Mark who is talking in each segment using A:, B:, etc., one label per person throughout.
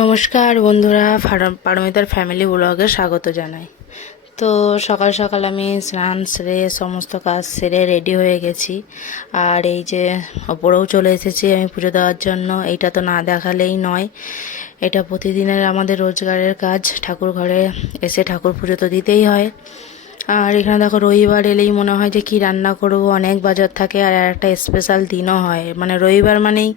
A: নমস্কার বন্ধুরা পারমিতার ফ্যামিলি ব্লগে স্বাগত জানাই। তো সকাল সকাল আমি স্নান সেরে সমস্ত কাজ সেরে রেডি হয়ে গেছি। আর এই যে ওপরেও চলে এসেছি আমি পুজো দেওয়ার জন্য, এইটা তো না দেখালেই নয়। এটা প্রতিদিনের আমাদের রোজগারের কাজ, ঠাকুর ঘরে এসে ঠাকুর পুজো তো দিতেই হয়। আর এখানে দেখো রবিবার এলেই মনে হয় যে কি রান্না করব, অনেক বাজার থাকে আর একটা স্পেশাল দিনও হয়। মানে রবিবার মানেই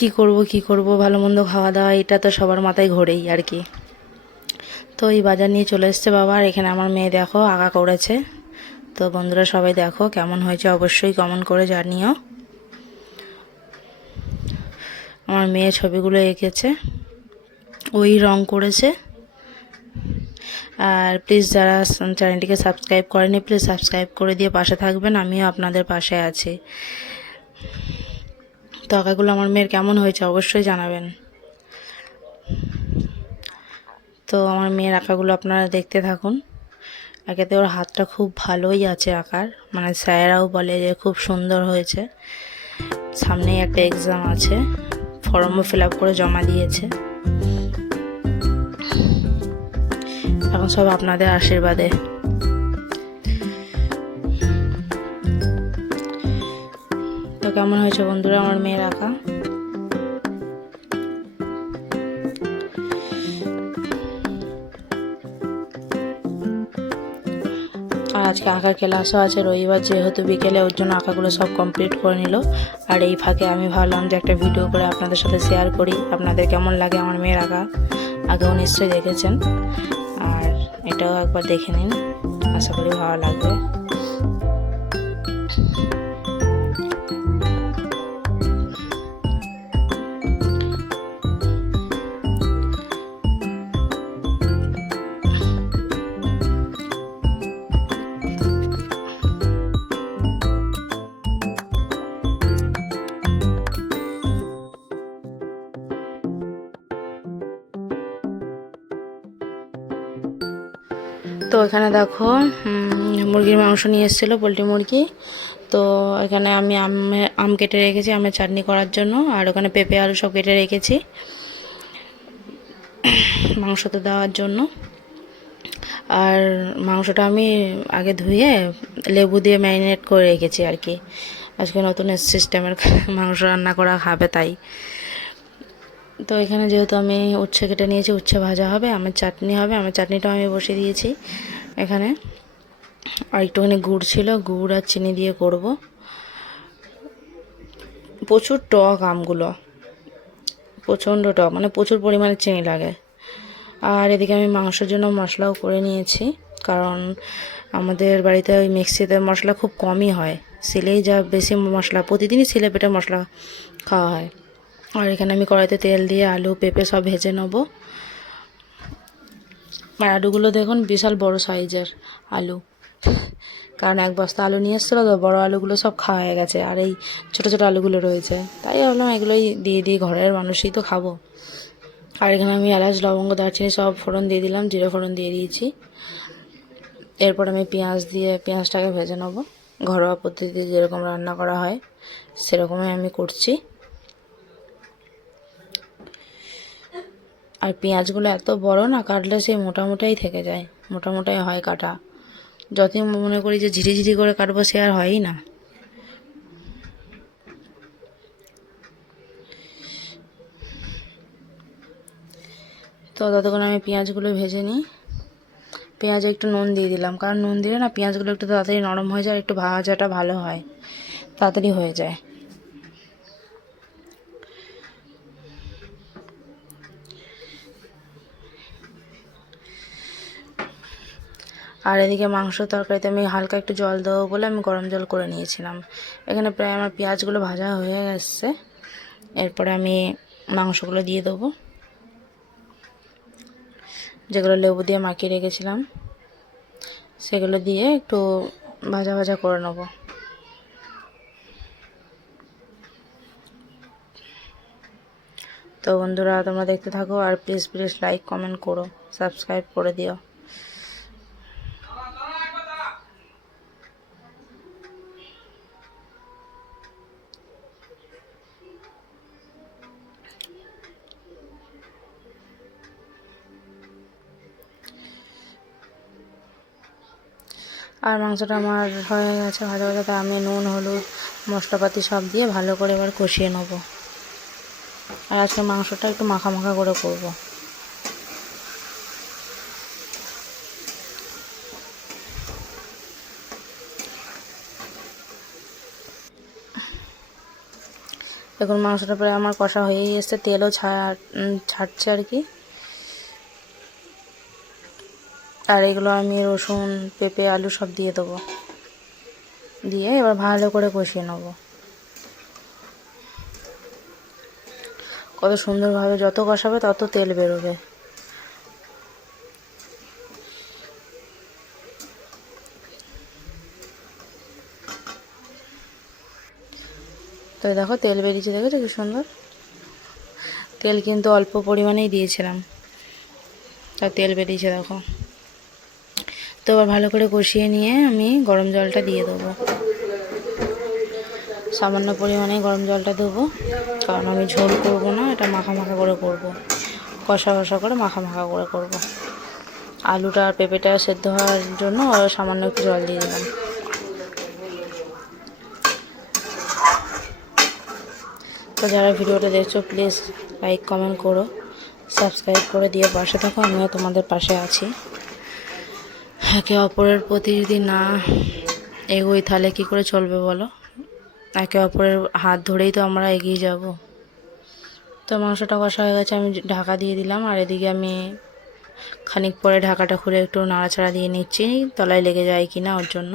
A: কি করব কি করব, ভালো মন্দ খাওয়া দাওয়া, এটা তো সবার মাথায় ঘোরেই আর কি। তো এই বাজার নিয়ে চলে এসছে বাবা, আর এখানে আমার মেয়ে দেখো আঁকা করেছে। তো বন্ধুরা সবাই দেখো কেমন হয়েছে, অবশ্যই কমেন্ট করে জানিও। আমার মেয়ে ছবিগুলো এঁকেছে, ওই রং করেছে। আর প্লিজ যারা চ্যানেলটিকে সাবস্ক্রাইব করেনি প্লিজ সাবস্ক্রাইব করে দিয়ে পাশে থাকবেন, আমিও আপনাদের পাশে আছি। তো আঁকাগুলো আমার মেয়ের কেমন হয়েছে অবশ্যই জানাবেন। তো আমার মেয়ের আঁকাগুলো আপনারা দেখতে থাকুন। একেতে ওর হাতটা খুব ভালোই আছে আঁকার। মানে স্যারেরাও বলে যে খুব সুন্দর হয়েছে। সামনেই একটা এক্সাম আছে। ফর্মও ফিল আপ করে জমা দিয়েছে। এখন সব আপনাদের আশীর্বাদে। কেমন হয়েছে বন্ধুরা আমার মেয়ের আঁকা আর আজকে আঁকার ক্লাসও আছে, রবিবার যেহেতু বিকেলে, ওর জন্য আঁকাগুলো সব কমপ্লিট করে নিল। আর এই ফাঁকে আমি ভাবলাম যে একটা ভিডিও করে আপনাদের সাথে শেয়ার করি, আপনাদের কেমন লাগে আমার মেয়ের আঁকা? আগেও নিশ্চয়ই দেখেছেন। আর এটাও একবার দেখে নিন, আশা করি ভালো লাগবে। তো এখানে দেখো মুরগির মাংস নিয়ে এসেছিল, পোলট্রি মুরগি। তো এখানে আমি আম আম কেটে রেখেছি, আমের চাটনি করার জন্য, আর ওখানে পেঁপে, আলু সব কেটে রেখেছি মাংসতে দেওয়ার জন্য। আর মাংসটা আমি আগে ধুয়ে লেবু দিয়ে ম্যারিনেট করে রেখেছি আর কি। আজকে নতুন সিস্টেমের মাংস রান্না করা খাবে তাই। তো এখানে যেহেতু আমি উচ্ছে কেটে নিয়েছি, উচ্ছে ভাজা হবে, আমার চাটনি হবে, আমার চাটনিটাও আমি বসিয়ে দিয়েছি এখানে। আর একটুখানি গুড় ছিল, গুড় আর চিনি দিয়ে করব। প্রচুর টক আমগুলো, প্রচণ্ড টক মানে প্রচুর পরিমাণে চিনি লাগে। আর এদিকে আমি মাংসের জন্য মশলাও করে নিয়েছি, কারণ আমাদের বাড়িতে ওই মিক্সিতে মশলা খুব কমই হয়। সিলেই যা বেশি মশলা, প্রতিদিনই সিলে পেটে মশলা খাওয়া হয়। আর এখানে আমি কড়াইতে তেল দিয়ে আলু, পেঁপে সব ভেজে নেব। আর আলুগুলো দেখুন বিশাল বড় সাইজের আলু। কারণ এক বস্তা আলু নিয়ে এসেছিল তো বড়ো আলুগুলো সব খাওয়া হয়ে গেছে আর এই ছোটো ছোটো আলুগুলো রয়েছে। তাই ভাবলাম এগুলোই দিয়ে দিই, ঘরের মানুষই তো খাব। আর এখানে আমি এলাচ, লবঙ্গ, দারচিনি সব ফোড়ন দিয়ে দিলাম, জিরে ফোড়ন দিয়ে দিয়েছি। এরপর আমি পেঁয়াজ দিয়ে, পেঁয়াজটাকে ভেজে নেব। ঘরোয়া পদ্ধতিতে যেরকম রান্না করা হয়, সেরকমই আমি করছি। আর পেঁয়াজগুলো এত বড় না, কাটলে সেই মোটামোটাই থেকে যায় মোটামোটাই হয় কাটা। যতই মনে করি যে ঝিরি ঝিরি করে কাটবো সে আর হয়ই না। তো ততক্ষণ আমি পেঁয়াজগুলো ভেজে নিই। পেঁয়াজে একটু নুন দিয়ে দিলাম, কারণ নুন দিলে না পেঁয়াজগুলো একটু তাড়াতাড়ি নরম হয়ে যায় একটু ভাজাটা ভালো হয়, তাড়াতাড়ি হয়ে যায়। আর এদিকে মাংস তরকারিতে আমি হালকা একটু জল দেবো বলে আমি গরম জল করে নিয়েছিলাম। এখানে প্রায় আমার পেঁয়াজগুলো ভাজা হয়ে গেছে। এরপরে আমি মাংসগুলো দিয়ে দেবো। যেগুলো লেবু দিয়ে মাখিয়ে রেখেছিলাম, সেগুলো দিয়ে একটু ভাজা ভাজা করে নেব। তো বন্ধুরা, তোমরা দেখতে থাকো আর প্লিজ প্লিজ লাইক কমেন্ট করো সাবস্ক্রাইব করে দিও। আর মাংসটা আমার হয়ে গেছে ভাজা ভাজা, তাই আমি নুন, হলুদ, মশলাপাতি সব দিয়ে ভালো করে এবার কষিয়ে নেব। আর আজকে মাংসটা একটু মাখা মাখা করে করব। দেখুন, মাংসটা প্রায় আমার কষা হয়েই এসছে, তেলও ছাড় ছাড়ছে আর কি। আর এগুলো আমি রসুন, পেঁপে, আলু সব দিয়ে দেবো। দিয়ে এবার ভালো করে কষিয়ে নেব। কত সুন্দরভাবে যত কষাবে তত তেল বেরোবে। তো দেখো তেল বেরিয়েছে, দেখেছ কি সুন্দর? তেল কিন্তু অল্প পরিমাণেই দিয়েছিলাম। তা তেল বেরিয়েছে, দেখো। তো এবার ভালো করে কষিয়ে নিয়ে আমি গরম জলটা দিয়ে দেবো। সামান্য পরিমাণে গরম জলটা দেবো, কারণ আমি ঝোল করব না, এটা মাখা মাখা করে করব। কষা কষা করে মাখা মাখা করে করব। আলুটা আর পেঁপেটা সেদ্ধ হওয়ার জন্য সামান্য একটু জল দিয়ে দিলাম। তো যারা ভিডিওটা দেখছ, প্লিজ লাইক, কমেন্ট করো, সাবস্ক্রাইব করে দিয়ে পাশে থাকো, আমিও তোমাদের পাশে আছি। একে অপরের প্রতি যদি না এগোই, তাহলে কী করে চলবে বলো? একে অপরের হাত ধরেই তো আমরা এগিয়ে যাব। তো মাংসটা কষা হয়ে গেছে, আমি ঢাকা দিয়ে দিলাম। আর এদিকে আমি খানিক পরে ঢাকাটা খুলে একটু নাড়াচাড়া দিয়ে নিচ্ছি। তলায় লেগে যায় কি না ওর জন্য।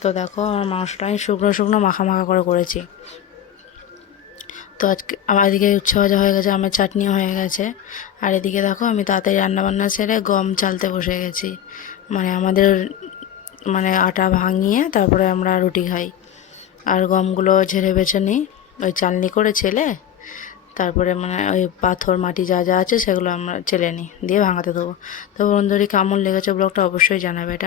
A: তো দেখো, আমার মাংসটা আমি শুকনো শুকনো মাখা মাখা করে করেছি। তো আজকে আমার এদিকে উচ্ছে ভাজা হয়ে গেছে, আমার চাটনিও হয়ে গেছে। আর এদিকে দেখো, আমি তাড়াতাড়ি রান্নাবান্না ছেড়ে গম চালতে বসে গেছি। মানে আমাদের মানে আটা ভাঙিয়ে তারপরে আমরা রুটি খাই। আর গমগুলো ঝেড়ে বেছে নিই। ওই চালনি করে ছেলে, তারপরে মানে ওই পাথর, মাটি যা যা আছে সেগুলো আমরা ছেলে নিই, দিয়ে ভাঙাতে দেবো। তো বন্ধুরি, কেমন লেগেছে ব্লগটা অবশ্যই জানাবে। এটা